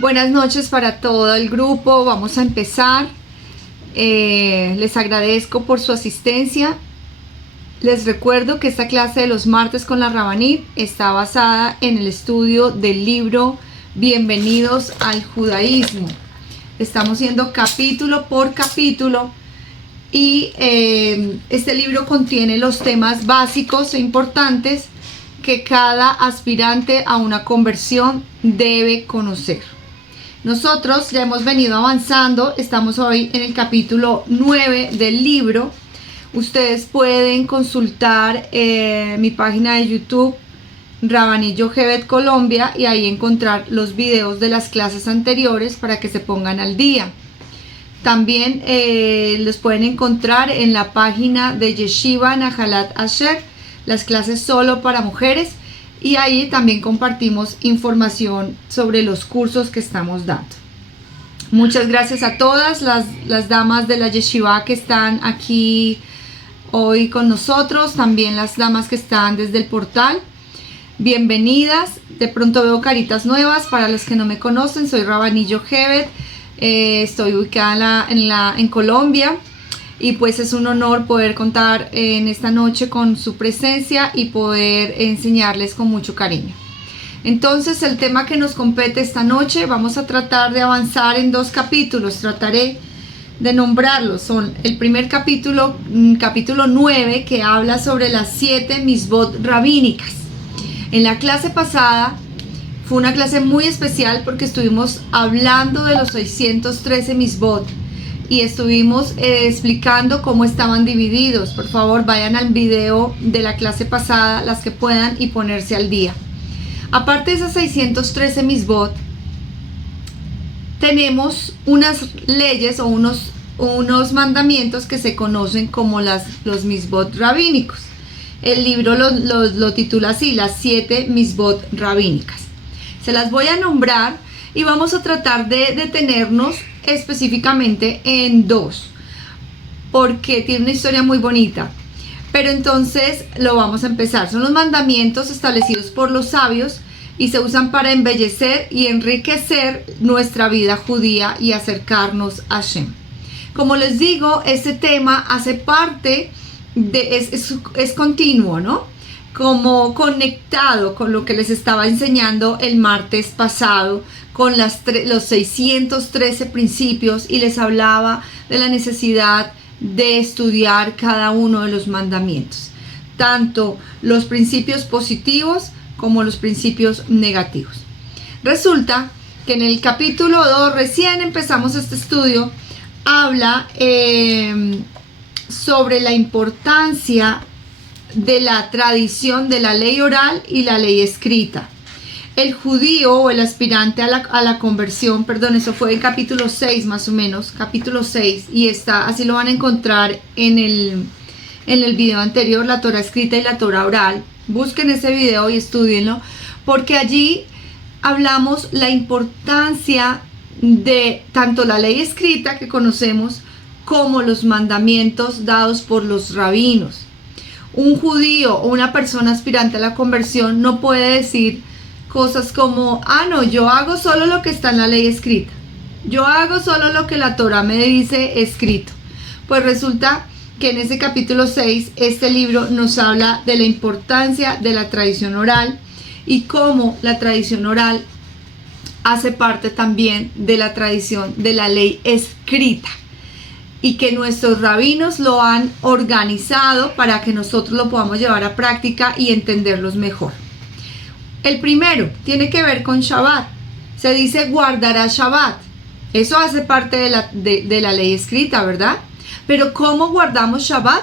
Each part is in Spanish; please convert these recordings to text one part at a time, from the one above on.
Buenas noches para todo el grupo. Vamos a empezar. Les agradezco por su asistencia. Les recuerdo que esta clase de los martes con la Rabanit está basada en el estudio del libro Bienvenidos al Judaísmo. Estamos yendo capítulo por capítulo y este libro contiene los temas básicos e importantes que cada aspirante a una conversión debe conocer. Nosotros ya hemos venido avanzando, estamos hoy en el capítulo 9 del libro. Ustedes pueden consultar mi página de YouTube, Rabanit Yocheved Colombia, y ahí encontrar los videos de las clases anteriores para que se pongan al día. También los pueden encontrar en la página de Yeshiva Nahalat Asher, las clases solo para mujeres, y ahí también compartimos información sobre los cursos que estamos dando. Muchas gracias a todas las damas de la Yeshiva que están aquí hoy con nosotros, también las damas que están desde el portal. Bienvenidas. De pronto veo caritas nuevas. Para los que no me conocen, soy Rabanit Yocheved. Estoy ubicada en Colombia. Y pues es un honor poder contar en esta noche con su presencia y poder enseñarles con mucho cariño. Entonces, el tema que nos compete esta noche, vamos a tratar de avanzar en 2 capítulos. Trataré de nombrarlos. Son el primer capítulo 9, que habla sobre las 7 misbot rabínicas. En la clase pasada fue una clase muy especial porque estuvimos hablando de los 613 misbot. Y estuvimos explicando cómo estaban divididos. Por favor, vayan al video de la clase pasada, las que puedan, y ponerse al día. Aparte de esas 613 misbot, tenemos unas leyes o unos mandamientos que se conocen como los misbot rabínicos. El libro lo titula así, las 7 misbot rabínicas. Se las voy a nombrar y vamos a tratar de detenernos específicamente en 2, porque tiene una historia muy bonita. Pero entonces lo vamos a empezar. Son los mandamientos establecidos por los sabios y se usan para embellecer y enriquecer nuestra vida judía y acercarnos a Hashem. Como les digo, este tema hace parte es continuo, ¿no? Como conectado con lo que les estaba enseñando el martes pasado, con los 613 principios, y les hablaba de la necesidad de estudiar cada uno de los mandamientos, tanto los principios positivos como los principios negativos. Resulta que en el capítulo 2, recién empezamos este estudio, habla sobre la importancia de la tradición de la ley oral y la ley escrita. El judío o el aspirante a la conversión, eso fue el capítulo 6 más o menos, capítulo 6, y así lo van a encontrar en el video anterior, la Torah escrita y la Torah oral. Busquen ese video y estudienlo, porque allí hablamos la importancia de tanto la ley escrita que conocemos como los mandamientos dados por los rabinos. Un judío o una persona aspirante a la conversión no puede decir cosas como, no, yo hago solo lo que está en la ley escrita, yo hago solo lo que la Torah me dice escrito. Pues resulta que en ese capítulo 6, este libro nos habla de la importancia de la tradición oral y cómo la tradición oral hace parte también de la tradición de la ley escrita, y que nuestros rabinos lo han organizado para que nosotros lo podamos llevar a práctica y entenderlos mejor. El primero tiene que ver con Shabbat. Se dice guardará Shabbat. Eso hace parte de la ley escrita, ¿verdad? Pero ¿cómo guardamos Shabbat?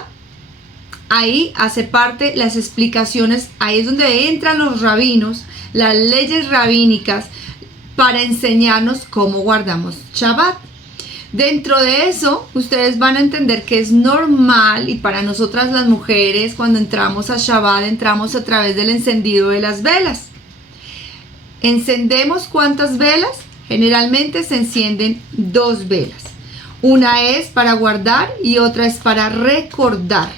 Ahí hace parte las explicaciones, ahí es donde entran los rabinos, las leyes rabínicas, para enseñarnos cómo guardamos Shabbat. Dentro de eso, ustedes van a entender que es normal, y para nosotras las mujeres, cuando entramos a Shabbat, entramos a través del encendido de las velas. ¿Encendemos cuántas velas? Generalmente se encienden 2 velas. Una es para guardar y otra es para recordar.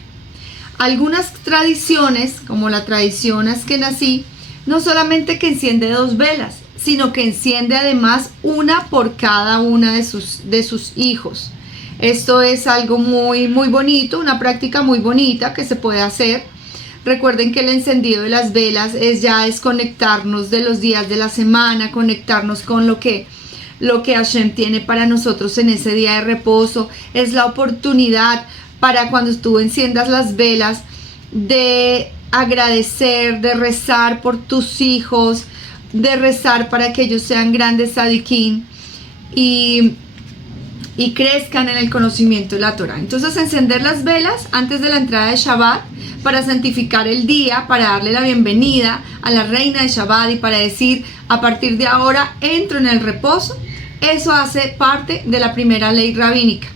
Algunas tradiciones, como la tradición askenazí, no solamente que enciende 2 velas, sino que enciende además una por cada una de sus hijos. Esto es algo muy, muy bonito, una práctica muy bonita que se puede hacer. Recuerden que el encendido de las velas es conectarnos de los días de la semana, conectarnos con lo que Hashem tiene para nosotros en ese día de reposo. Es la oportunidad para cuando tú enciendas las velas de agradecer, de rezar por tus hijos, de rezar para que ellos sean grandes tzadikim y crezcan en el conocimiento de la Torah. Entonces, encender las velas antes de la entrada de Shabbat para santificar el día, para darle la bienvenida a la reina de Shabbat y para decir, a partir de ahora entro en el reposo. Eso hace parte de la primera ley rabínica.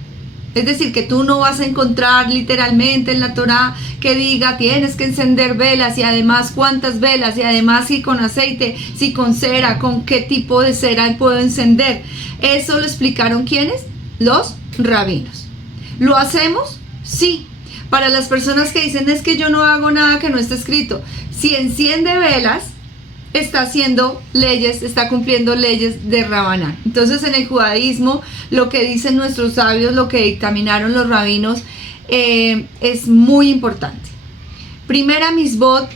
Es decir, que tú no vas a encontrar literalmente en la Torah que diga tienes que encender velas y además cuántas velas y además si con aceite, si con cera, con qué tipo de cera puedo encender. Eso lo explicaron ¿quiénes? Los rabinos. ¿Lo hacemos? Sí. Para las personas que dicen es que yo no hago nada que no esté escrito. Si enciende velas, está haciendo leyes, está cumpliendo leyes de Rabanán. Entonces en el judaísmo lo que dicen nuestros sabios, lo que dictaminaron los rabinos es muy importante. Primera misbot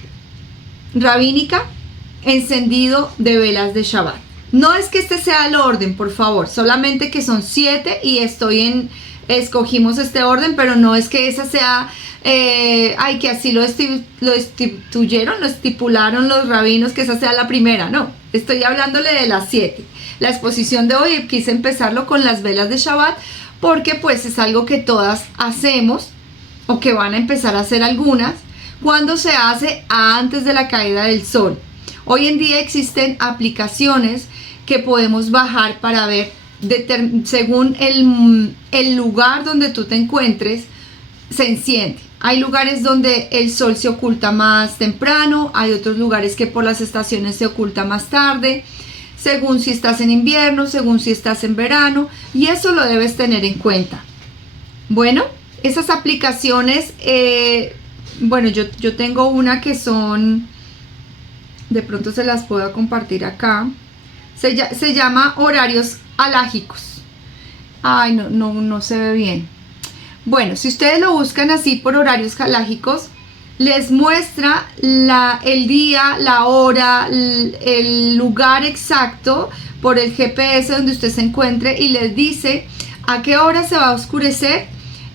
rabínica, encendido de velas de Shabbat. No es que este sea el orden, por favor, solamente que son 7 y escogimos este orden, pero no es que esa sea, que así lo estipularon los rabinos, que esa sea la primera, no, estoy hablándole de las 7. La exposición de hoy quise empezarlo con las velas de Shabbat, porque pues es algo que todas hacemos, o que van a empezar a hacer algunas, cuando se hace antes de la caída del sol. Hoy en día existen aplicaciones que podemos bajar para ver, según el lugar donde tú te encuentres, se enciende. Hay lugares donde el sol se oculta más temprano, hay otros lugares que por las estaciones se oculta más tarde, según si estás en invierno, según si estás en verano, y eso lo debes tener en cuenta. Bueno, esas aplicaciones, yo tengo una que son, de pronto se las puedo compartir acá, se llama horarios alágicos. Ay, no se ve bien. Bueno, si ustedes lo buscan así por horarios alágicos, les muestra el día, la hora, el lugar exacto por el GPS donde usted se encuentre y les dice a qué hora se va a oscurecer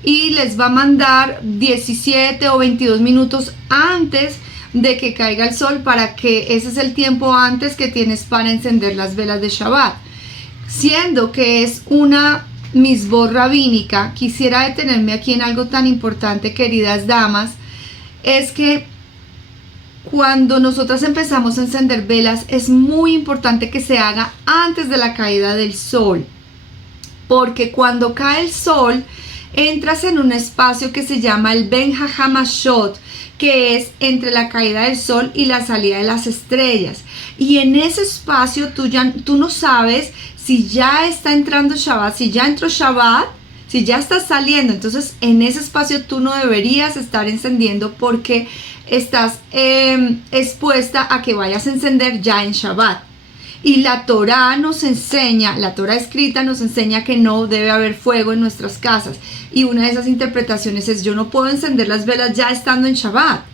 y les va a mandar 17 o 22 minutos antes de que caiga el sol, para que ese es el tiempo antes que tienes para encender las velas de Shabbat. Siendo que es una misbot rabínica, quisiera detenerme aquí en algo tan importante, queridas damas, es que cuando nosotras empezamos a encender velas es muy importante que se haga antes de la caída del sol, porque cuando cae el sol entras en un espacio que se llama el Ben HaHamashot, que es entre la caída del sol y la salida de las estrellas, y en ese espacio tú no sabes si ya está entrando Shabbat, si ya entró Shabbat, si ya está saliendo. Entonces en ese espacio tú no deberías estar encendiendo, porque estás expuesta a que vayas a encender ya en Shabbat. Y la Torah nos enseña, la Torah escrita nos enseña que no debe haber fuego en nuestras casas. Y una de esas interpretaciones es: yo no puedo encender las velas ya estando en Shabbat.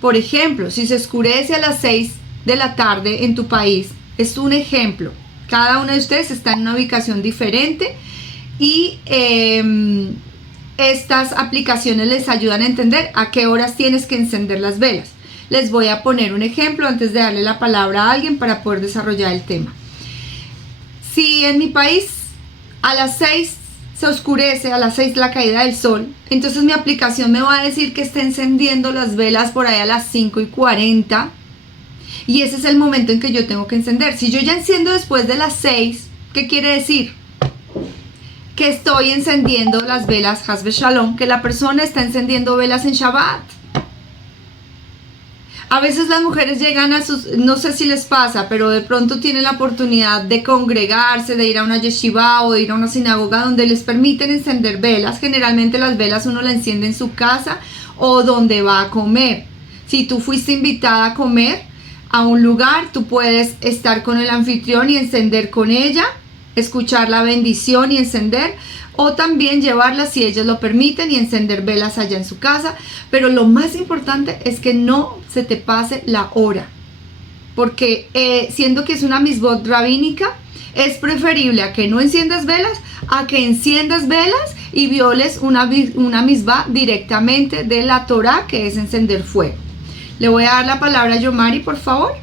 Por ejemplo, si se oscurece a las 6 de la tarde en tu país, es un ejemplo. Cada uno de ustedes está en una ubicación diferente y estas aplicaciones les ayudan a entender a qué horas tienes que encender las velas. Les voy a poner un ejemplo antes de darle la palabra a alguien para poder desarrollar el tema. Si en mi país a las 6 se oscurece, a las 6 la caída del sol, entonces mi aplicación me va a decir que esté encendiendo las velas por ahí a las 5:40, y ese es el momento en que yo tengo que encender. Si yo ya enciendo después de las 6, ¿qué quiere decir? Que estoy encendiendo las velas Haz Shalom, que la persona está encendiendo velas en Shabbat. A veces las mujeres llegan no sé si les pasa, pero de pronto tienen la oportunidad de congregarse, de ir a una yeshiva o de ir a una sinagoga donde les permiten encender velas. Generalmente las velas uno las enciende en su casa o donde va a comer. Si tú fuiste invitada a comer, a un lugar, tú puedes estar con el anfitrión y encender con ella, escuchar la bendición y encender, o también llevarlas si ellos lo permiten y encender velas allá en su casa. Pero lo más importante es que no se te pase la hora, porque siendo que es una misbot rabínica, es preferible a que no enciendas velas, a que enciendas velas y violes una misbah directamente de la Torah, que es encender fuego. Le voy a dar la palabra a Yomari, por favor.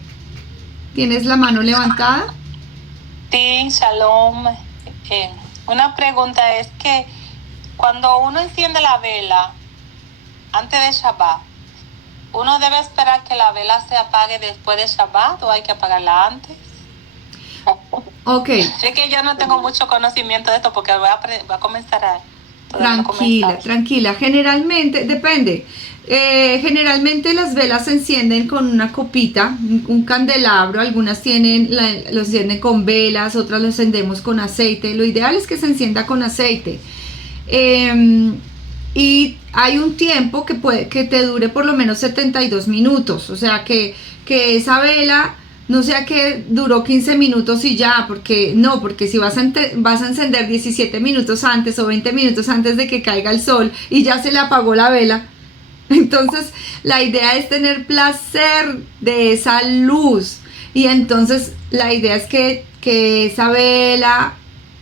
¿Tienes la mano levantada? Sí, shalom. Una pregunta es que cuando uno enciende la vela antes de Shabbat, ¿uno debe esperar que la vela se apague después de Shabbat o hay que apagarla antes? Ok. Es que yo no tengo mucho conocimiento de esto porque voy a comenzar a... Tranquila. Generalmente, depende. Generalmente las velas se encienden con una copita, un candelabro. Algunas lo encienden con velas, otras lo encendemos con aceite. Lo ideal es que se encienda con aceite. Y hay un tiempo que te dure por lo menos 72 minutos. O sea, que esa vela no sea que duró 15 minutos y ya, porque si vas a encender 17 minutos antes o 20 minutos antes de que caiga el sol y ya se le apagó la vela. Entonces la idea es tener placer de esa luz, y entonces la idea es que esa vela,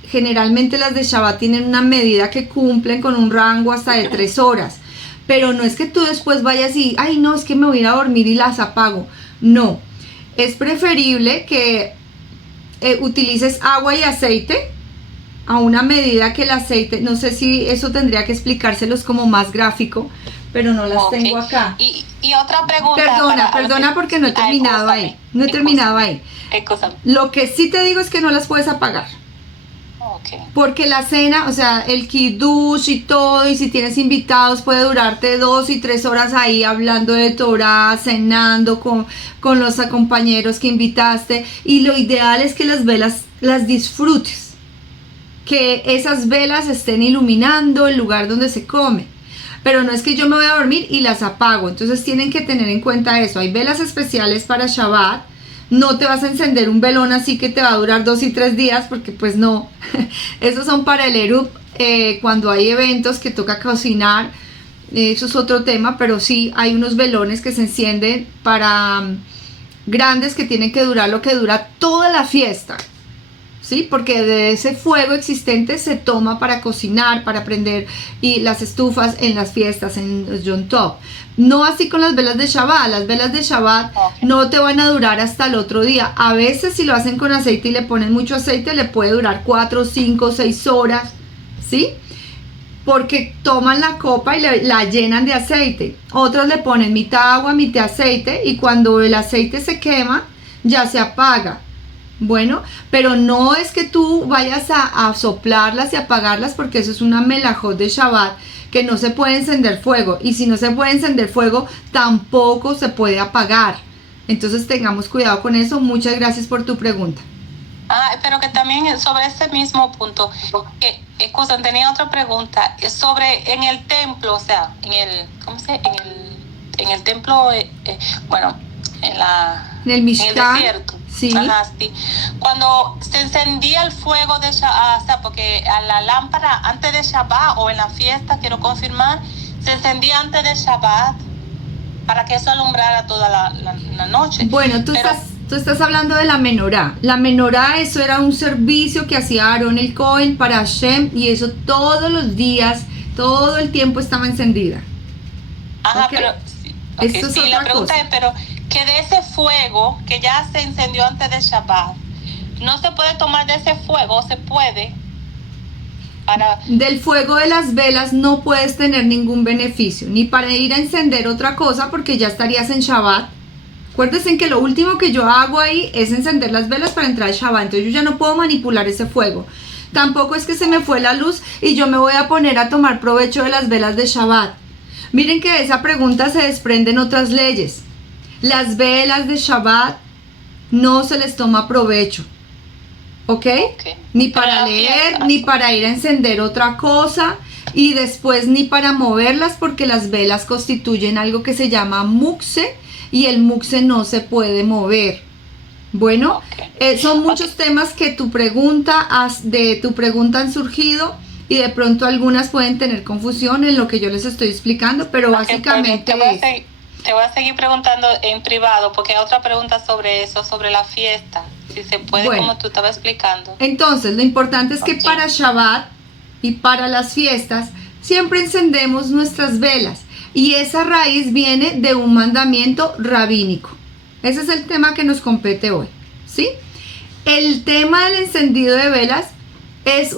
generalmente las de Shabbat tienen una medida que cumplen con un rango hasta de 3 horas, pero no es que tú después vayas y, ay no, es que me voy a ir a dormir y las apago. No, es preferible que utilices agua y aceite a una medida que el aceite, no sé si eso tendría que explicárselos como más gráfico, pero no las tengo acá. Y otra pregunta. Perdona porque no he terminado ahí. No he terminado ahí. Lo que sí te digo es que no las puedes apagar. Porque la cena, o sea, el kiddush y todo, y si tienes invitados puede durarte 2 y 3 horas ahí hablando de Torah, cenando con los compañeros que invitaste, y lo ideal es que las velas las disfrutes, que esas velas estén iluminando el lugar donde se come. Pero no es que yo me voy a dormir y las apago. Entonces tienen que tener en cuenta eso. Hay velas especiales para Shabbat. No te vas a encender un velón así que te va a durar 2 y 3 días, porque pues no. Esos son para el eruv, cuando hay eventos que toca cocinar. Eso es otro tema, pero sí hay unos velones que se encienden para grandes, que tienen que durar lo que dura toda la fiesta. ¿Sí? Porque de ese fuego existente se toma para cocinar, para prender y las estufas en las fiestas, en los Yom Tov. No así con las velas de Shabbat. Las velas de Shabbat no te van a durar hasta el otro día. A veces si lo hacen con aceite y le ponen mucho aceite, le puede durar 4, 5, 6 horas, ¿sí? Porque toman la copa y la llenan de aceite. Otros le ponen mitad agua, mitad aceite, y cuando el aceite se quema, ya se apaga. Bueno, pero no es que tú vayas a soplarlas y apagarlas, porque eso es una melajot de Shabbat, que no se puede encender fuego, y si no se puede encender fuego, tampoco se puede apagar. Entonces tengamos cuidado con eso. Muchas gracias por tu pregunta. Pero que también sobre ese mismo punto, excusa, tenía otra pregunta sobre en el templo, o sea, en el templo, bueno, en el desierto. Sí. Ajá, sí. Cuando se encendía el fuego de Shabbat, o sea, porque a la lámpara antes de Shabbat o en la fiesta, quiero confirmar, se encendía antes de Shabbat para que eso alumbrara toda la noche. Bueno, tú estás hablando de la menorá. La menorá, eso era un servicio que hacía Aarón el Cohen para Hashem, y eso todos los días, todo el tiempo estaba encendida. Ajá, ¿okay? Pero esto sí, es la otra pregunta cosa. es, pero que de ese fuego que ya se encendió antes de Shabbat, ¿no se puede tomar de ese fuego? ¿Se puede? Del fuego de las velas no puedes tener ningún beneficio, ni para ir a encender otra cosa, porque ya estarías en Shabbat. Acuérdense que lo último que yo hago ahí es encender las velas para entrar al Shabbat, entonces yo ya no puedo manipular ese fuego. Tampoco es que se me fue la luz y yo me voy a poner a tomar provecho de las velas de Shabbat. Miren que de esa pregunta se desprenden otras leyes. Las velas de Shabbat no se les toma provecho, ¿ok? Ni para leer, ni para ir a encender otra cosa, y después ni para moverlas, porque las velas constituyen algo que se llama mukse, y el mukse no se puede mover. Bueno, son muchos temas que de tu pregunta han surgido y de pronto algunas pueden tener confusión en lo que yo les estoy explicando, pero básicamente te voy a seguir preguntando en privado porque hay otra pregunta sobre eso, sobre la fiesta, si se puede, bueno, como tú estabas explicando. Entonces, lo importante es que para Shabbat y para las fiestas siempre encendemos nuestras velas y esa raíz viene de un mandamiento rabínico. Ese es el tema que nos compete hoy, ¿sí? El tema del encendido de velas es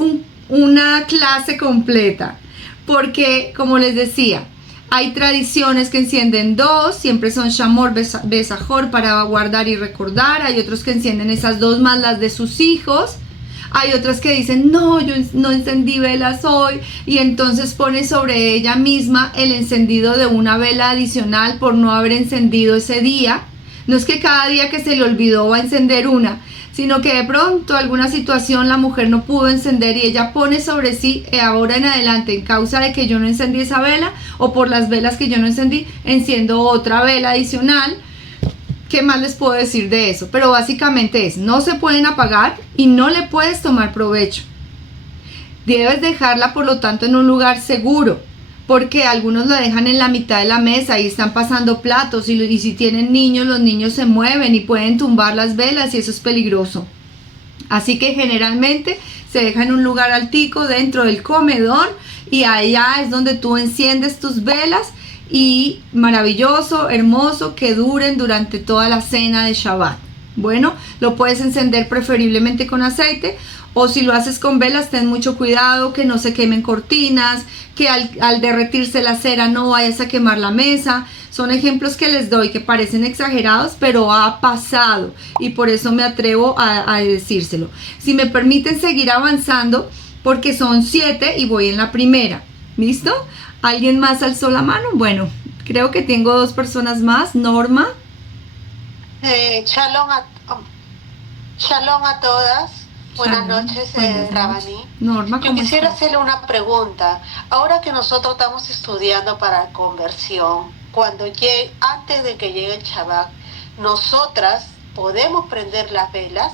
una clase completa, porque, como les decía, hay tradiciones que encienden 2, siempre son Shamor, Besajor, para guardar y recordar. Hay otros que encienden esas 2 más las de sus hijos. Hay otras que dicen, no, yo no encendí velas hoy, y entonces pone sobre ella misma el encendido de una vela adicional por no haber encendido ese día. No es que cada día que se le olvidó va a encender una, sino que de pronto alguna situación la mujer no pudo encender y ella pone sobre sí, ahora en adelante, en causa de que yo no encendí esa vela o por las velas que yo no encendí, enciendo otra vela adicional. ¿Qué más les puedo decir de eso? Pero básicamente no se pueden apagar y no le puedes tomar provecho. Debes dejarla, por lo tanto, en un lugar seguro, porque algunos la dejan en la mitad de la mesa y están pasando platos y si tienen niños, los niños se mueven y pueden tumbar las velas y eso es peligroso. Así que generalmente se deja en un lugar altico dentro del comedor y allá es donde tú enciendes tus velas y maravilloso, hermoso, que duren durante toda la cena de Shabbat. Bueno, lo puedes encender preferiblemente con aceite, o si lo haces con velas, ten mucho cuidado que no se quemen cortinas, que al derretirse la cera no vayas a quemar la mesa. Son ejemplos que les doy que parecen exagerados, pero ha pasado y por eso me atrevo a decírselo. Si me permiten seguir avanzando, porque son 7 y voy en la primera. ¿Listo? ¿Alguien más alzó la mano? Bueno, creo que tengo 2 personas más. Norma. Shalom a todas. Buenas noches, Rabaní. Norma, yo quisiera hacerle una pregunta. Ahora que nosotros estamos estudiando para conversión, antes de que llegue el Shabbat, nosotras podemos prender las velas,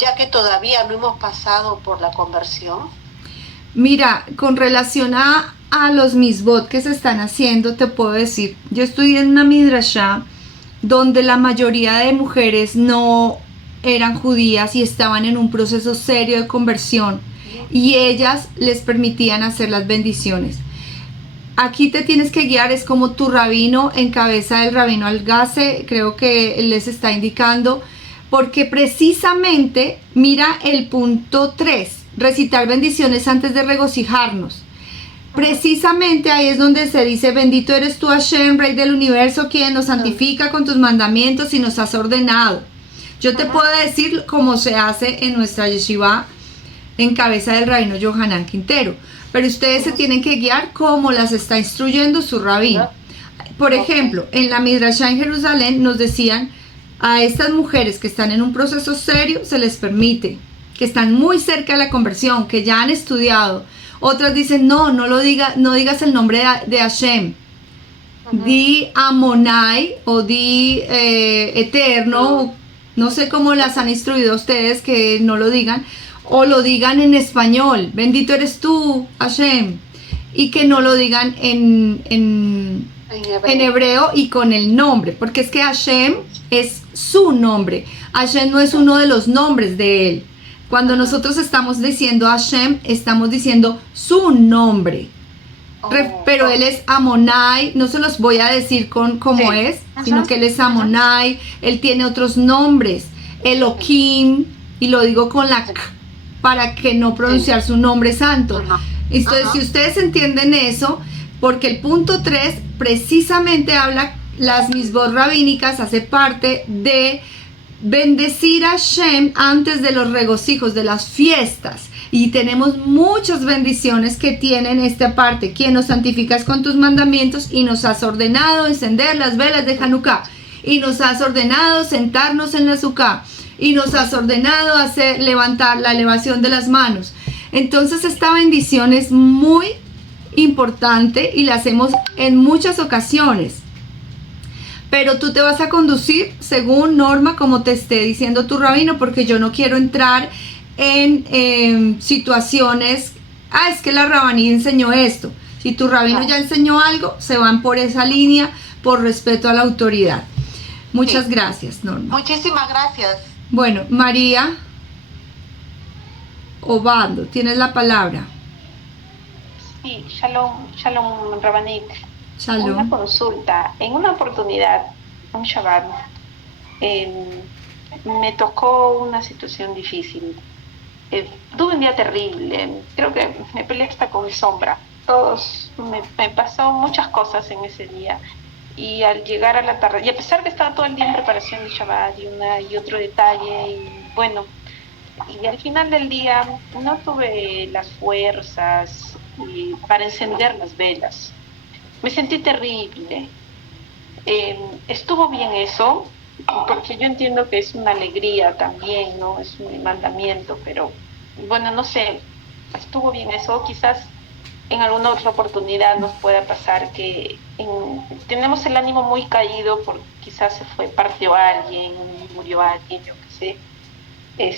ya que todavía no hemos pasado por la conversión. Mira, con relación a los misbot que se están haciendo, te puedo decir, yo estudié en una midrashá donde la mayoría de mujeres no eran judías y estaban en un proceso serio de conversión y ellas les permitían hacer las bendiciones. Aquí te tienes que guiar, es como tu rabino en cabeza del rabino Algase, creo que les está indicando, porque precisamente mira el punto 3, recitar bendiciones antes de regocijarnos. Precisamente ahí es donde se dice, bendito eres tú Hashem, Rey del universo, quien nos santifica con tus mandamientos y nos has ordenado. Yo te puedo decir cómo se hace en nuestra yeshiva en cabeza del rabino Yohanan Quintero, pero ustedes se tienen que guiar como las está instruyendo su rabino. Por ejemplo, en la Midrashá en Jerusalén nos decían, a estas mujeres que están en un proceso serio se les permite, que están muy cerca de la conversión, que ya han estudiado. Otras dicen, no digas el nombre de Hashem. Di Amonai o di Eterno, no sé cómo las han instruido ustedes que no lo digan, o lo digan en español, bendito eres tú, Hashem, y que no lo digan en hebreo y con el nombre, porque es que Hashem es su nombre, Hashem no es uno de los nombres de él. Cuando nosotros estamos diciendo Hashem, estamos diciendo su nombre. Pero él es Amonai, no se los voy a decir cómo es, sino que él es Amonai, él tiene otros nombres, Elohim, y lo digo con la K, para que no pronunciar su nombre santo. Entonces, si ustedes entienden eso, porque el punto 3 precisamente habla, las misbot rabínicas, hace parte de bendecir a Hashem antes de los regocijos, de las fiestas. Y tenemos muchas bendiciones que tienen esta parte. Quien nos santificas con tus mandamientos y nos has ordenado encender las velas de Hanukkah. Y nos has ordenado sentarnos en la Sukkah. Y nos has ordenado levantar la elevación de las manos. Entonces esta bendición es muy importante y la hacemos en muchas ocasiones. pero tú te vas a conducir según norma, como te esté diciendo tu rabino, porque yo no quiero entrar en situaciones, es que la rabaní enseñó esto. Si tu rabino ya enseñó algo, se van por esa línea, por respeto a la autoridad. Muchas gracias, Norma. Muchísimas gracias. Bueno, María Obando, tienes la palabra. Sí, Shalom, Rabanit. Shalom. Una consulta. En una oportunidad, un Shabbat, me tocó una situación difícil. Tuve un día terrible. Creo que me peleé hasta con mi sombra. Me pasó muchas cosas en ese día. Y al llegar a la tarde, y a pesar que estaba todo el día en preparación de Shabbat y una y otro detalle, y bueno, y al final del día no tuve las fuerzas para encender las velas. Me sentí terrible. Estuvo bien eso, porque yo entiendo que es una alegría también, ¿no? Es un mandamiento, pero bueno, no sé, estuvo bien eso. Quizás en alguna otra oportunidad nos pueda pasar que tenemos el ánimo muy caído porque quizás partió alguien, murió alguien, yo qué sé.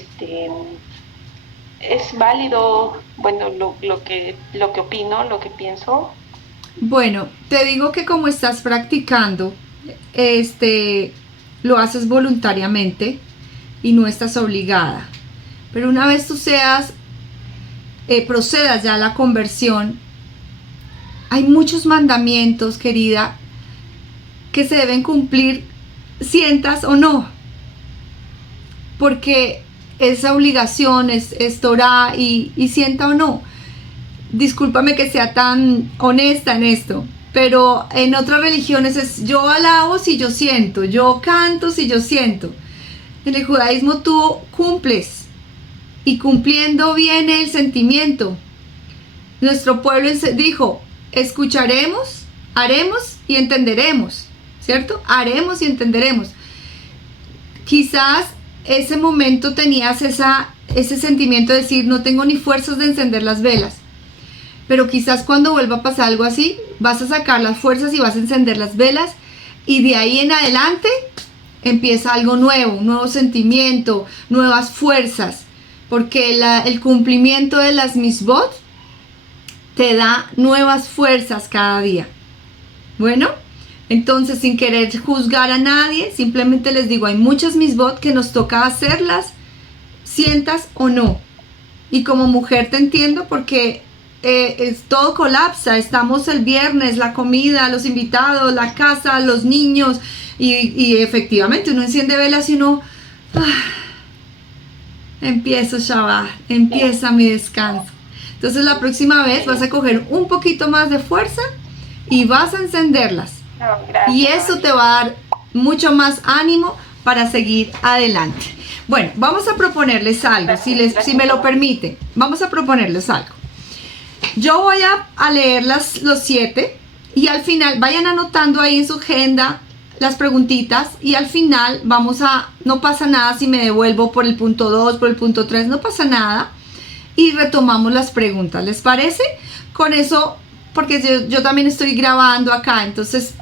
Es válido, bueno, lo que opino, lo que pienso. Bueno, te digo que como estás practicando, lo haces voluntariamente y no estás obligada. Pero una vez tú procedas ya a la conversión, hay muchos mandamientos, querida, que se deben cumplir, sientas o no. Porque esa obligación es Torah y sienta o no. Discúlpame que sea tan honesta en esto, pero en otras religiones es yo alabo si yo siento, yo canto si yo siento. En el judaísmo tú cumples y cumpliendo viene el sentimiento. Nuestro pueblo dijo, escucharemos, haremos y entenderemos, ¿cierto? Haremos y entenderemos. Quizás ese momento tenías ese sentimiento de decir, no tengo ni fuerzas de encender las velas. Pero quizás cuando vuelva a pasar algo así, vas a sacar las fuerzas y vas a encender las velas y de ahí en adelante empieza algo nuevo, un nuevo sentimiento, nuevas fuerzas, porque el cumplimiento de las misbot te da nuevas fuerzas cada día. Bueno, entonces sin querer juzgar a nadie, simplemente les digo, hay muchas misbot que nos toca hacerlas, sientas o no. Y como mujer te entiendo porque todo colapsa, estamos el viernes, la comida, los invitados, la casa, los niños y efectivamente uno enciende velas y uno empiezo Shabbat, empieza mi descanso. Entonces la próxima vez vas a coger un poquito más de fuerza y vas a encenderlas. Y eso te va a dar mucho más ánimo para seguir adelante. Bueno, vamos a proponerles algo, si me lo permite, vamos a proponerles algo. Yo voy a leer los 7 y al final vayan anotando ahí en su agenda las preguntitas y al final no pasa nada si me devuelvo por el punto 2, por el punto 3, no pasa nada y retomamos las preguntas, ¿les parece? Con eso, porque yo también estoy grabando acá, entonces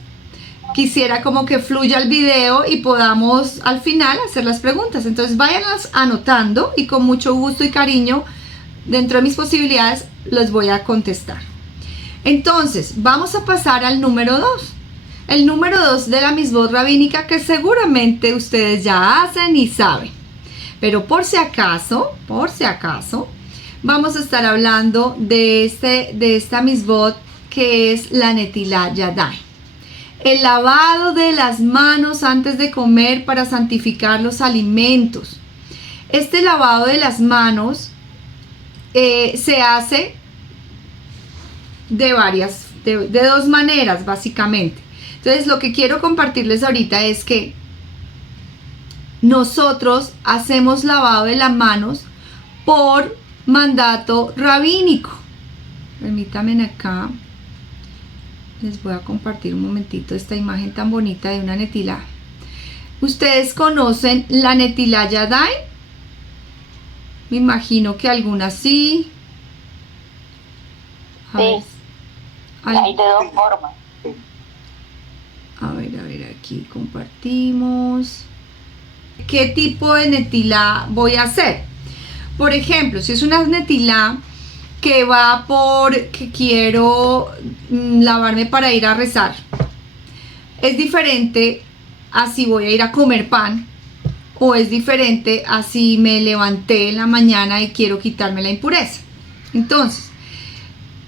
quisiera como que fluya el video y podamos al final hacer las preguntas, entonces váyanlas anotando y con mucho gusto y cariño, dentro de mis posibilidades, les voy a contestar. Entonces, vamos a pasar al número 2. El número 2 de la misbot rabínica que seguramente ustedes ya hacen y saben. Pero por si acaso, vamos a estar hablando de esta misbot que es la Netilat Yadayim. El lavado de las manos antes de comer para santificar los alimentos. Este lavado de las manos se hace de dos maneras básicamente. Entonces lo que quiero compartirles ahorita es que nosotros hacemos lavado de las manos por mandato rabínico. Permítanme acá, les voy a compartir un momentito esta imagen tan bonita de una netilá. ¿Ustedes conocen la Netilat Yadayim? Me imagino que algunas sí. Sí, hay de dos formas. A ver, aquí compartimos. ¿Qué tipo de netilá voy a hacer? Por ejemplo, si es una netilá que va porque quiero lavarme para ir a rezar, es diferente a si voy a ir a comer pan, o es diferente a si me levanté en la mañana y quiero quitarme la impureza. Entonces,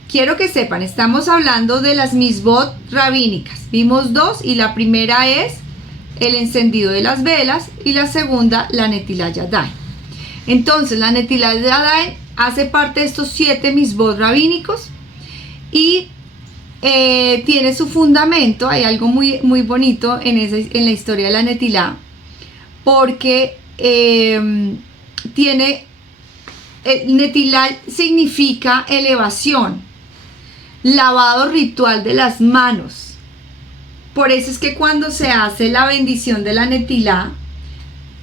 quiero que sepan, estamos hablando de las misbot rabínicas. Vimos dos, y la primera es el encendido de las velas y la segunda la Netilat Yadayim. Entonces la Netilat Yadayim hace parte de estos 7 misbot rabínicos y tiene su fundamento. Hay algo muy, muy bonito en la historia de la Netilá, porque Netilá significa elevación, lavado ritual de las manos. Por eso es que cuando se hace la bendición de la Netilá,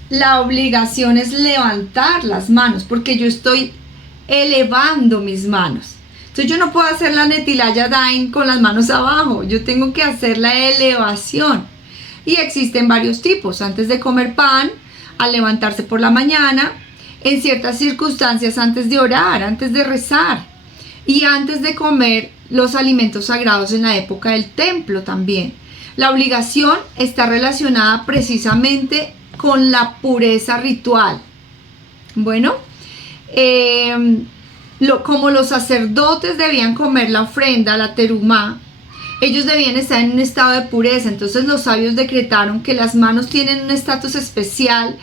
la obligación es levantar las manos, porque yo estoy elevando mis manos. Entonces yo no puedo hacer la Netilat Yadayim con las manos abajo, yo tengo que hacer la elevación. Y existen varios tipos: antes de comer pan, al levantarse por la mañana, en ciertas circunstancias antes de orar, antes de rezar, y antes de comer los alimentos sagrados en la época del templo también. La obligación está relacionada precisamente con la pureza ritual. Bueno, como los sacerdotes debían comer la ofrenda, la terumá, ellos debían estar en un estado de pureza. Entonces los sabios decretaron que las manos tienen un estatus especial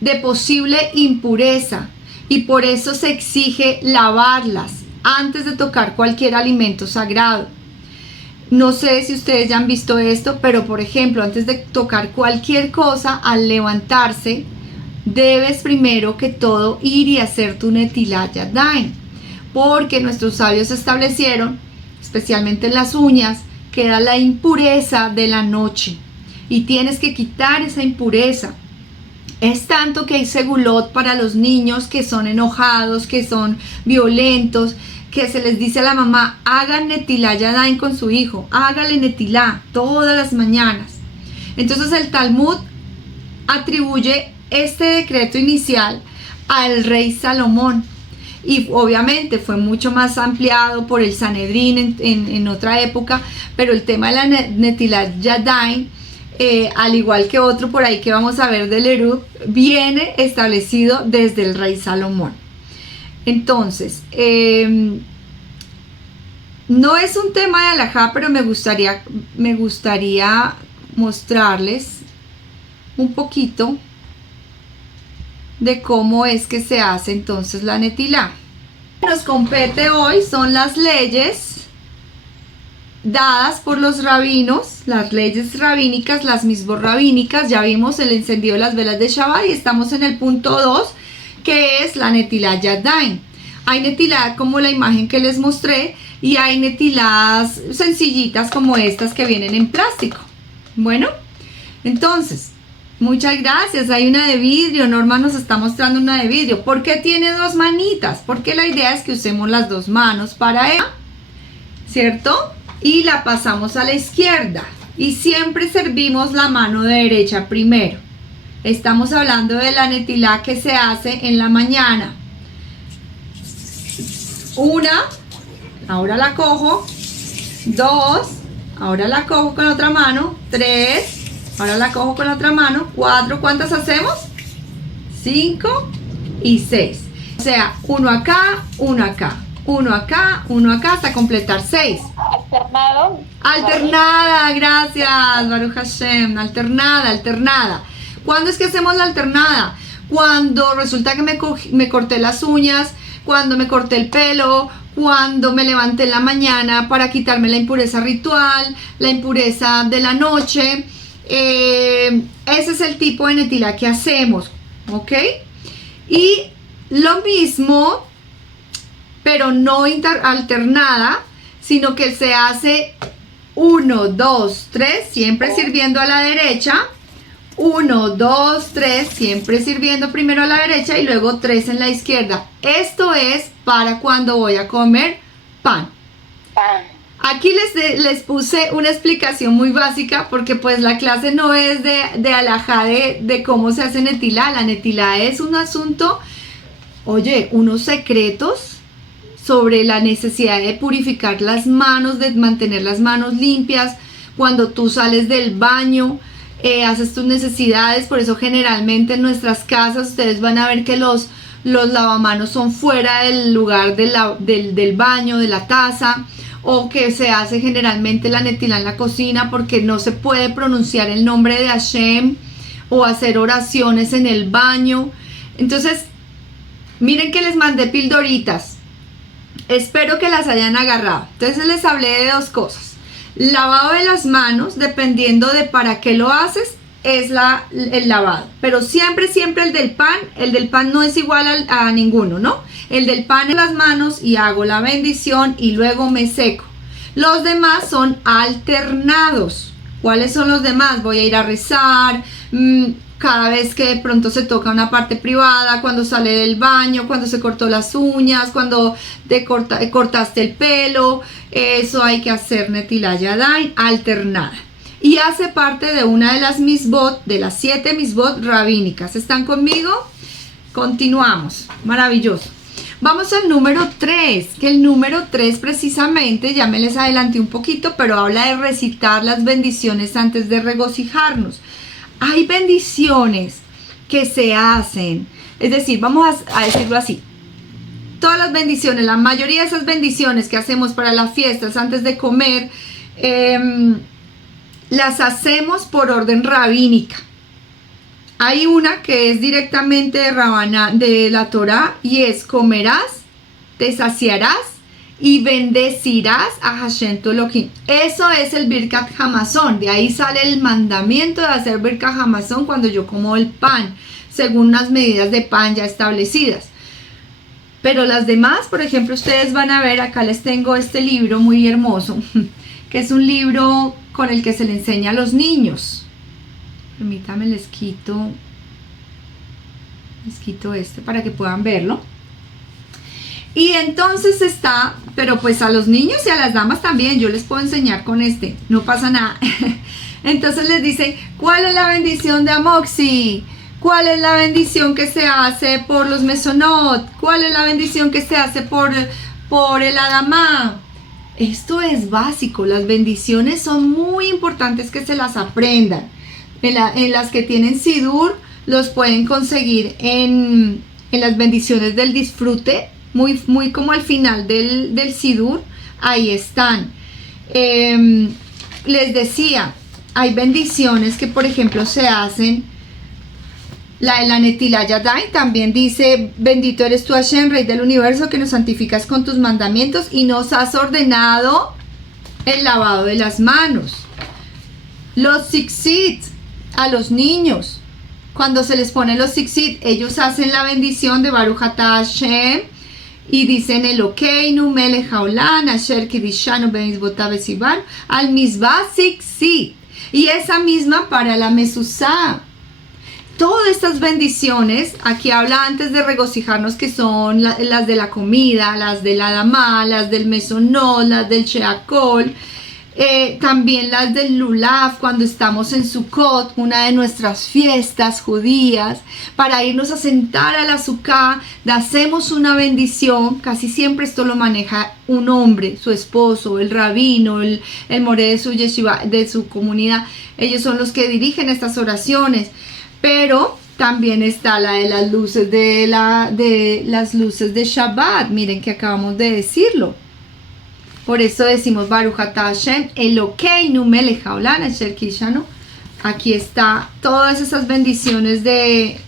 de posible impureza, y por eso se exige lavarlas antes de tocar cualquier alimento sagrado. No sé si ustedes ya han visto esto, pero por ejemplo, antes de tocar cualquier cosa, al levantarse, debes primero que todo ir y hacer tu Netilat Yadayim, porque nuestros sabios establecieron, especialmente en las uñas, que era la impureza de la noche, y tienes que quitar esa impureza. Es tanto que hay segulot para los niños que son enojados, que son violentos, que se les dice a la mamá: hagan Netilat Yadayim con su hijo, hágale Netilá todas las mañanas. Entonces el Talmud atribuye este decreto inicial al rey Salomón, y obviamente fue mucho más ampliado por el Sanedrín en otra época, pero el tema de la Netilat Yadayim, al igual que otro por ahí que vamos a ver del Erub, viene establecido desde el rey Salomón. Entonces, no es un tema de halajá, pero me gustaría mostrarles un poquito de cómo es que se hace entonces la Netilá. Lo que nos compete hoy son las leyes dadas por los rabinos, las leyes rabínicas, las misbot rabínicas. Ya vimos el encendido de las velas de Shabbat y estamos en el punto 2, que es la Netilat Yadayim. Hay Netilá como la imagen que les mostré, y hay Netilás sencillitas como estas que vienen en plástico. Bueno, entonces, muchas gracias. Hay una de vidrio. Norma nos está mostrando una de vidrio. ¿Por qué tiene 2 manitas? Porque la idea es que usemos las 2 manos para ella, ¿cierto? Y la pasamos a la izquierda, y siempre servimos la mano derecha primero. Estamos hablando de la Netilá que se hace en la mañana. 1, ahora la cojo. 2, ahora la cojo con la otra mano. 3, ahora la cojo con la otra mano. 4, ¿cuántas hacemos? 5 y 6. O sea, 1 acá, 1 acá, 1 acá, 1 acá, hasta completar 6. Alternado. Alternada, gracias, Baruch Hashem. Alternada. ¿Cuándo es que hacemos la alternada? Cuando resulta que me corté las uñas, cuando me corté el pelo, cuando me levanté en la mañana para quitarme la impureza ritual, la impureza de la noche. Ese es el tipo de Netilá que hacemos, ¿ok? Y lo mismo, pero no alternada, sino que se hace 1, 2, 3, siempre sirviendo a la derecha. 1, 2, 3, siempre sirviendo primero a la derecha y luego 3 en la izquierda. Esto es para cuando voy a comer pan. Aquí les puse una explicación muy básica porque pues la clase no es de alajá de cómo se hace netilá. La netilá es un asunto, oye, unos secretos sobre la necesidad de purificar las manos, de mantener las manos limpias. Cuando tú sales del baño, haces tus necesidades. Por eso generalmente en nuestras casas ustedes van a ver que los lavamanos son fuera del lugar del baño, de la taza, o que se hace generalmente la netilá en la cocina porque no se puede pronunciar el nombre de Hashem o hacer oraciones en el baño. Entonces, miren que les mandé pildoritas. Espero que las hayan agarrado. Entonces les hablé de dos cosas. Lavado de las manos, dependiendo de para qué lo haces, es el lavado. Pero siempre el del pan no es igual a ninguno, ¿no? El del pan en las manos y hago la bendición y luego me seco. Los demás son alternados. ¿Cuáles son los demás? Voy a ir a rezar, cada vez que de pronto se toca una parte privada, cuando sale del baño, cuando se cortó las uñas, cuando te cortaste el pelo, eso hay que hacer Netilat Yadayim alternada. Y hace parte de una de las misbot, de las 7 misbot rabínicas. ¿Están conmigo? Continuamos. Maravilloso. Vamos al número 3, que el número 3 precisamente, ya me les adelanté un poquito, pero habla de recitar las bendiciones antes de regocijarnos. Hay bendiciones que se hacen, es decir, vamos a decirlo así. Todas las bendiciones, la mayoría de esas bendiciones que hacemos para las fiestas antes de comer, las hacemos por orden rabínica. Hay una que es directamente de la Torá y es: comerás, te saciarás y bendecirás a Hashem tu Elohim. Eso es el Birkat Hamazon. De ahí sale el mandamiento de hacer Birkat Hamazon cuando yo como el pan, según unas medidas de pan ya establecidas. Pero las demás, por ejemplo, ustedes van a ver, acá les tengo este libro muy hermoso, que es un libro con el que se le enseña a los niños. Permítanme, les quito este para que puedan verlo. Y entonces está, pero pues a los niños y a las damas también, yo les puedo enseñar con este, no pasa nada. Entonces les dice, ¿cuál es la bendición de Amoxi? ¿Cuál es la bendición que se hace por los mesonot? ¿Cuál es la bendición que se hace por el Adamá? Esto es básico, las bendiciones son muy importantes que se las aprendan. En las que tienen Sidur, los pueden conseguir en las bendiciones del disfrute, muy como al final del Sidur, ahí están. Les decía, hay bendiciones que por ejemplo se hacen, la de la Netilat Yadayim también dice: bendito eres tú Hashem, Rey del universo, que nos santificas con tus mandamientos y nos has ordenado el lavado de las manos. Los Tzitzit, a los niños, cuando se les pone los Tzitzit, ellos hacen la bendición de Baruch Atah Hashem y dicen Elokeinu melech haolam asher kidishanu b'mitzvotav v'tzivanu al mizbah Tzitzit, y esa misma para la mezuzá. Todas estas bendiciones, aquí habla antes de regocijarnos, que son las de la comida, las del Adamá, las del mesonot, las del sheakol, también las del Lulav cuando estamos en Sukkot, una de nuestras fiestas judías. Para irnos a sentar a la Sukkah, hacemos una bendición. Casi siempre esto lo maneja un hombre, su esposo, el rabino, el moré de su yeshiva, de su comunidad. Ellos son los que dirigen estas oraciones. Pero también está la de las luces las luces de Shabbat. Miren que acabamos de decirlo. Por eso decimos Baruch Atah Hashem Elokeinu melech haolam asher kidishanu. Aquí está todas esas bendiciones de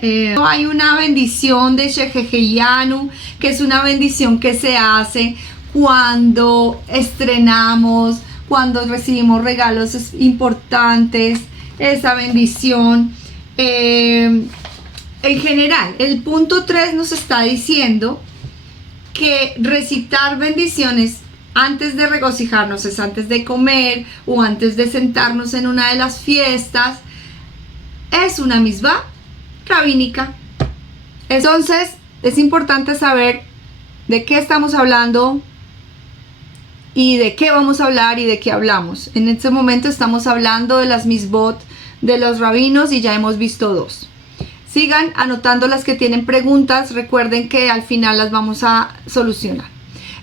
hay una bendición de Sheheheyanu, que es una bendición que se hace cuando estrenamos, cuando recibimos regalos importantes. Esa bendición en general, el punto 3 nos está diciendo que recitar bendiciones antes de regocijarnos, es antes de comer o antes de sentarnos en una de las fiestas, es una misbah rabínica. Entonces es importante saber de qué estamos hablando ¿Y de qué vamos a hablar y de qué hablamos? En este momento estamos hablando de las misbot de los rabinos y ya hemos visto 2. Sigan anotando las que tienen preguntas, recuerden que al final las vamos a solucionar.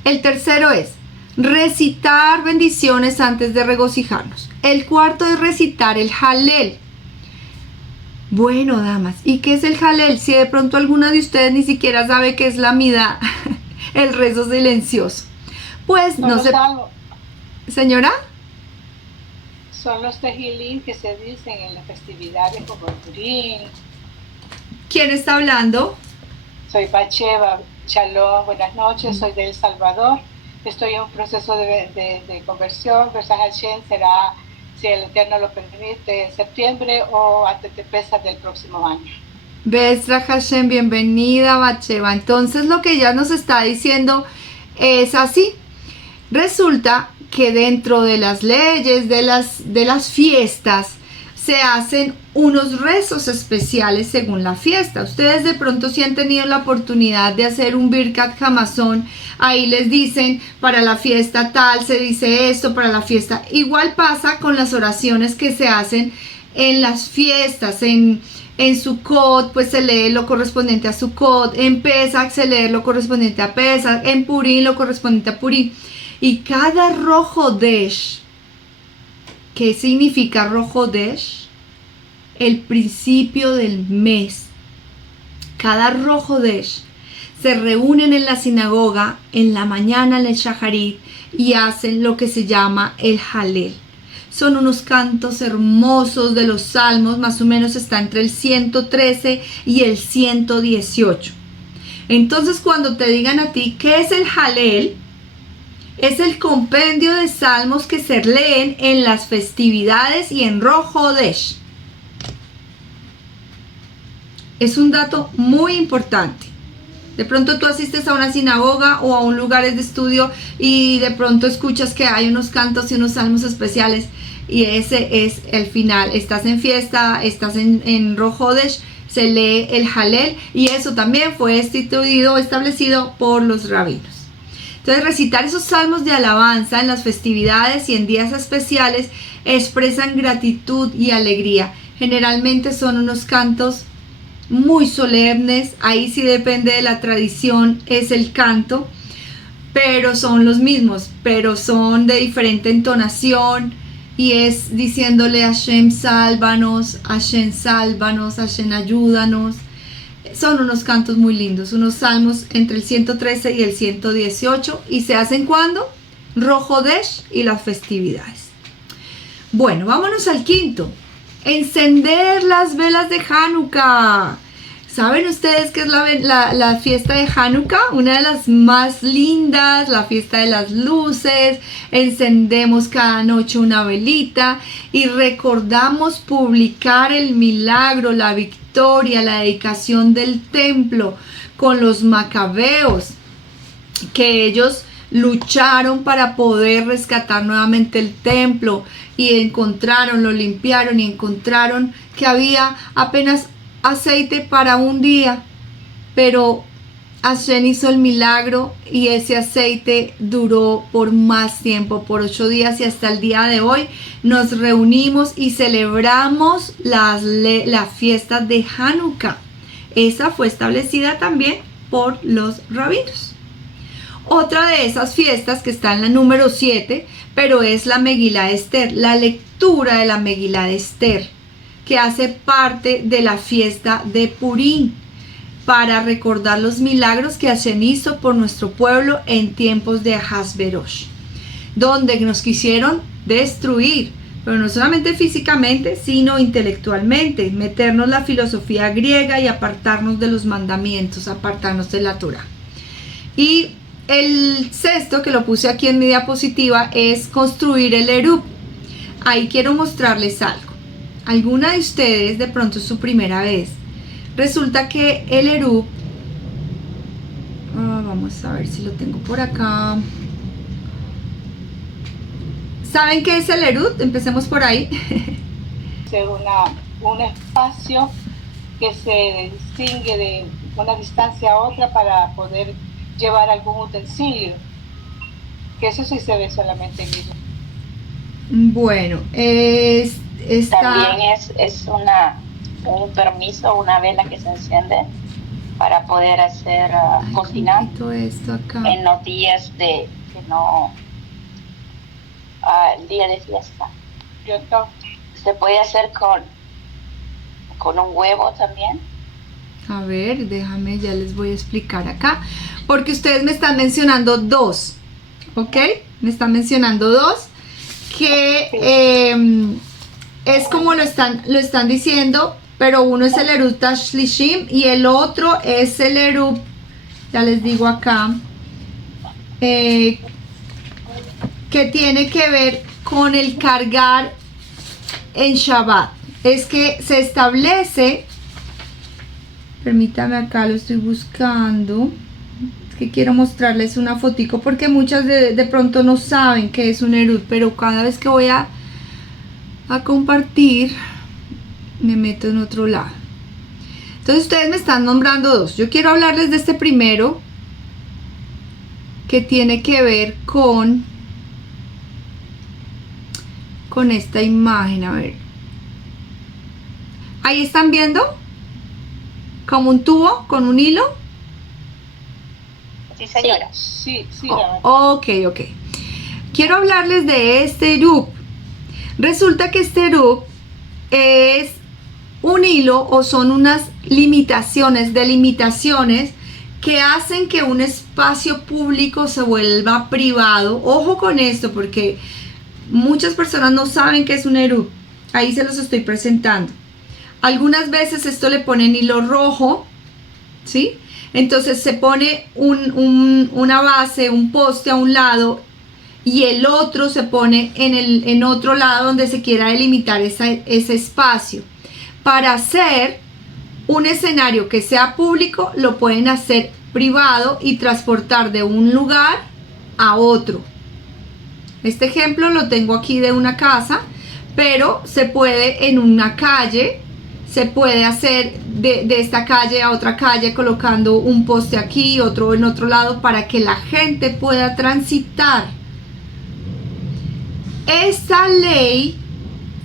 El tercero es recitar bendiciones antes de regocijarnos. El cuarto es recitar el Halel. Bueno, damas, ¿y qué es el Halel? Si de pronto alguna de ustedes ni siquiera sabe qué es la Midá, el rezo silencioso. Pues no sé. ¿Señora? Son los tejilín que se dicen en las festividades como el Purín. ¿Quién está hablando? Soy Bacheva. Shalom, buenas noches, soy de El Salvador. Estoy en un proceso de conversión. Besaj Hashem será, si el Eterno lo permite, en septiembre o antes de Pesach del próximo año. Besaj Hashem, bienvenida Bacheva. Entonces lo que ella nos está diciendo es así. Resulta que dentro de las leyes de las fiestas se hacen unos rezos especiales según la fiesta. Ustedes de pronto si han tenido la oportunidad de hacer un Birkat Hamazon, ahí les dicen para la fiesta tal se dice esto, para la fiesta. Igual pasa con las oraciones que se hacen en las fiestas, en Sukkot pues se lee lo correspondiente a Sukkot, en Pesach se lee lo correspondiente a Pesach, en Purim lo correspondiente a Purim. Y cada Rosh Hodesh, ¿qué significa Rosh Hodesh? El principio del mes. Cada Rosh Hodesh se reúnen en la sinagoga en la mañana en el Shacharit y hacen lo que se llama el Halel. Son unos cantos hermosos de los salmos, más o menos está entre el 113 y el 118. Entonces cuando te digan a ti, ¿qué es el Halel? Es el compendio de salmos que se leen en las festividades y en Rosh Hodesh. Es un dato muy importante. De pronto tú asistes a una sinagoga o a un lugar de estudio y de pronto escuchas que hay unos cantos y unos salmos especiales y ese es el final. Estás en fiesta, estás en Rosh Hodesh, se lee el Halel y eso también fue establecido por los rabinos. Entonces recitar esos salmos de alabanza en las festividades y en días especiales expresan gratitud y alegría. Generalmente son unos cantos muy solemnes, ahí sí depende de la tradición, es el canto, pero son los mismos, pero son de diferente entonación y es diciéndole a Hashem sálvanos, Hashem ayúdanos. Son unos cantos muy lindos, unos salmos entre el 113 y el 118 y se hacen cuando Rosh Hodesh y las festividades. Bueno, vámonos al quinto. Encender las velas de Hanukkah. ¿Saben ustedes qué es la fiesta de Hanukkah? Una de las más lindas, la fiesta de las luces. Encendemos cada noche una velita y recordamos publicar el milagro, la victoria, la dedicación del templo con los macabeos, que ellos lucharon para poder rescatar nuevamente el templo y lo limpiaron y encontraron que había apenas aceite para un día, pero Hashem hizo el milagro y ese aceite duró por más tiempo, por 8 días y hasta el día de hoy nos reunimos y celebramos las fiestas de Hanukkah. Esa fue establecida también por los rabinos. Otra de esas fiestas que está en la número 7, pero es la Megilá de Esther, la lectura de la Megilá de Esther, que hace parte de la fiesta de Purim, para recordar los milagros que Hashem hizo por nuestro pueblo en tiempos de Ahasverosh, donde nos quisieron destruir, pero no solamente físicamente, sino intelectualmente, meternos la filosofía griega y apartarnos de los mandamientos, apartarnos de la Torah. Y el sexto, que lo puse aquí en mi diapositiva, es construir el Erub. Ahí quiero mostrarles algo. Alguna de ustedes de pronto es su primera vez. Resulta que el Erub, vamos a ver si lo tengo por acá. ¿Saben qué es el Erub? Empecemos por ahí. Es un espacio que se distingue de una distancia a otra para poder llevar algún utensilio, porque eso sí se ve solamente en video. Bueno, también es un permiso, una vela que se enciende para poder hacer cocinar esto acá. en los días de que no el día de fiesta. Se puede hacer con un huevo también. A ver, déjame, ya les voy a explicar acá, porque ustedes me están mencionando dos, ¿ok? Me están mencionando dos que es como lo están diciendo, pero uno es el Eruv Tashlishim y el otro es el Eruv, ya les digo acá, que tiene que ver con el cargar en Shabbat. Es que se establece, permítame, acá lo estoy buscando, es que quiero mostrarles una fotico porque muchas de pronto no saben qué es un Eruv, pero cada vez que voy a compartir me meto en otro lado. Entonces ustedes me están nombrando dos. Yo quiero hablarles de este primero que tiene que ver con esta imagen. A ver, ahí están viendo como un tubo con un hilo. Sí, señora. Sí. Ok. Quiero hablarles de este Eruv. Resulta que este Eruv es un hilo o son unas delimitaciones que hacen que un espacio público se vuelva privado. Ojo con esto porque muchas personas no saben qué es un Eruv. Ahí se los estoy presentando. Algunas veces esto le ponen hilo rojo, ¿sí? Entonces se pone una base, un poste a un lado y el otro se pone en otro lado donde se quiera delimitar ese espacio. Para hacer un escenario que sea público, lo pueden hacer privado y transportar de un lugar a otro. Este ejemplo lo tengo aquí de una casa, pero se puede en una calle, se puede hacer de esta calle a otra calle colocando un poste aquí, otro en otro lado para que la gente pueda transitar. Esta ley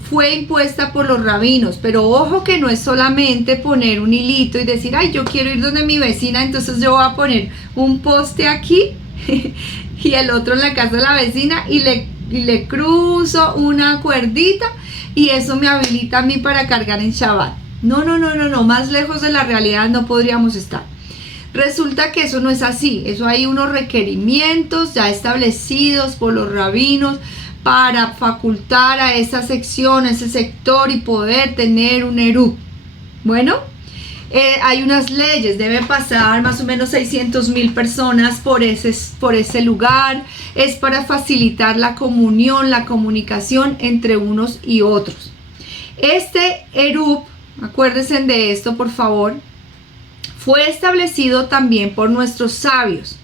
fue impuesta por los rabinos, pero ojo que no es solamente poner un hilito y decir, ay, yo quiero ir donde mi vecina, entonces yo voy a poner un poste aquí y el otro en la casa de la vecina y le cruzo una cuerdita y eso me habilita a mí para cargar en Shabbat. No, más lejos de la realidad no podríamos estar. Resulta que eso no es así, eso hay unos requerimientos ya establecidos por los rabinos para facultar a esa sección, a ese sector y poder tener un Eruv. Bueno, hay unas leyes, debe pasar más o menos 600,000 personas por ese lugar, es para facilitar la comunión, la comunicación entre unos y otros. Este Eruv, acuérdense de esto por favor, fue establecido también por nuestros sabios.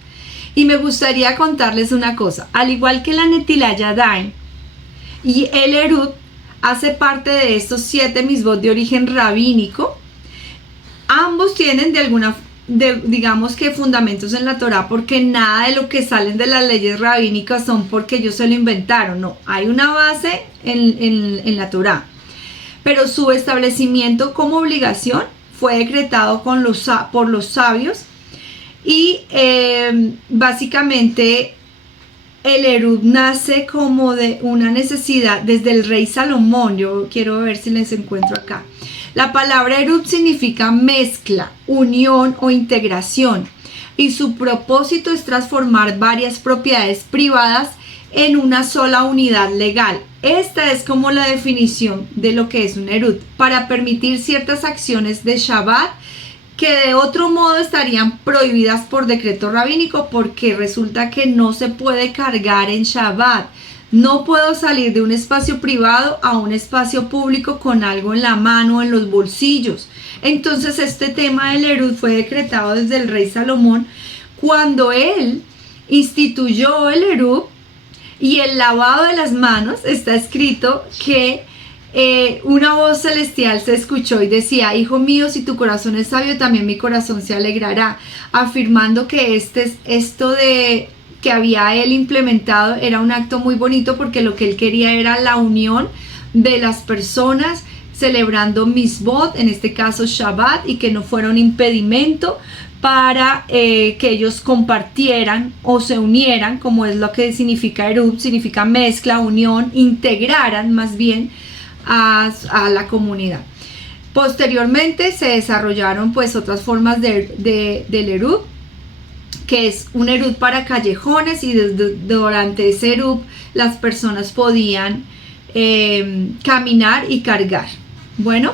Y me gustaría contarles una cosa, al igual que la Netilat Yadayim y el Eruv hace parte de estos 7 mitzvot de origen rabínico, ambos tienen digamos que fundamentos en la Torá, porque nada de lo que salen de las leyes rabínicas son porque ellos se lo inventaron, no, hay una base en la Torá, pero su establecimiento como obligación fue decretado por los sabios. Y básicamente el Eruv nace como de una necesidad desde el rey Salomón. Yo quiero ver si les encuentro acá. La palabra Eruv significa mezcla, unión o integración. Y su propósito es transformar varias propiedades privadas en una sola unidad legal. Esta es como la definición de lo que es un Eruv. Para permitir ciertas acciones de Shabbat que de otro modo estarían prohibidas por decreto rabínico, porque resulta que no se puede cargar en Shabbat. No puedo salir de un espacio privado a un espacio público con algo en la mano, en los bolsillos. Entonces este tema del Eruv fue decretado desde el rey Salomón cuando él instituyó el Eruv y el lavado de las manos. Está escrito que una voz celestial se escuchó y decía: hijo mío, si tu corazón es sabio, también mi corazón se alegrará, afirmando que esto de que había él implementado era un acto muy bonito, porque lo que él quería era la unión de las personas celebrando Mitzvot, en este caso Shabbat, y que no fuera un impedimento para que ellos compartieran o se unieran, como es lo que significa Eruv, significa mezcla, unión, integraran más bien a la comunidad. Posteriormente se desarrollaron pues otras formas del Eruv, que es un Eruv para callejones, y durante ese Eruv las personas podían caminar y cargar. Bueno,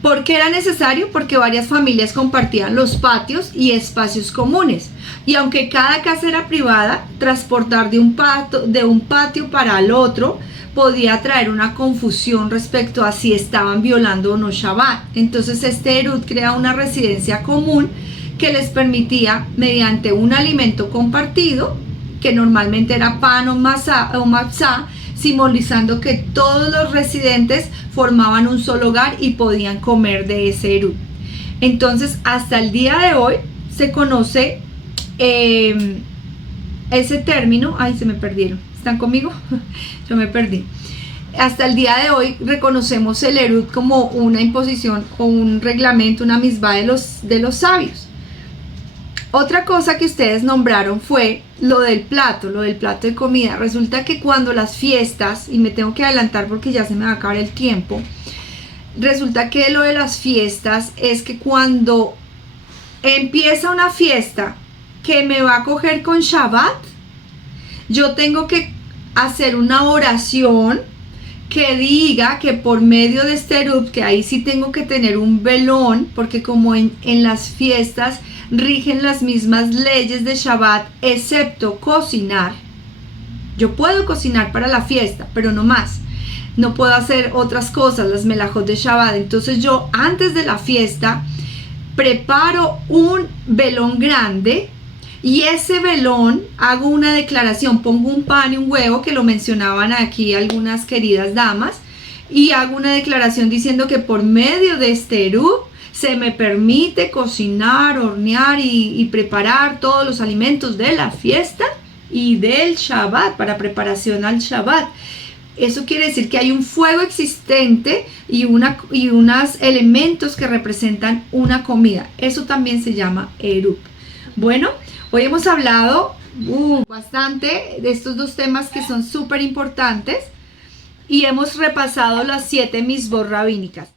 ¿por qué era necesario? Porque varias familias compartían los patios y espacios comunes, y aunque cada casa era privada, transportar de un patio para el otro podía traer una confusión respecto a si estaban violando o no Shabbat. Entonces este Eruv crea una residencia común que les permitía, mediante un alimento compartido, que normalmente era pan o matzá, simbolizando que todos los residentes formaban un solo hogar y podían comer de ese Eruv. Entonces, hasta el día de hoy se conoce ese término. Ay, se me perdieron. ¿Están conmigo? Yo me perdí. Hasta el día de hoy reconocemos el Eruv como una imposición o un reglamento, una mitzvah de los sabios. Otra cosa que ustedes nombraron fue lo del plato de comida. Resulta que cuando las fiestas, y me tengo que adelantar porque ya se me va a acabar el tiempo, resulta que lo de las fiestas es que cuando empieza una fiesta que me va a coger con Shabbat, yo tengo que hacer una oración que diga que por medio de este Eruv, que ahí sí tengo que tener un velón, porque como en las fiestas rigen las mismas leyes de Shabbat, excepto cocinar. Yo puedo cocinar para la fiesta, pero no más. No puedo hacer otras cosas, las melajot de Shabbat. Entonces yo, antes de la fiesta, preparo un velón grande, y ese velón hago una declaración, pongo un pan y un huevo, que lo mencionaban aquí algunas queridas damas, y hago una declaración diciendo que por medio de este Eruv se me permite cocinar, hornear y preparar todos los alimentos de la fiesta y del Shabbat, para preparación al Shabbat. Eso quiere decir que hay un fuego existente y unos elementos que representan una comida. Eso también se llama Eruv. Bueno, hoy hemos hablado bastante de estos dos temas que son súper importantes, y hemos repasado las 7 mitzvot rabínicas.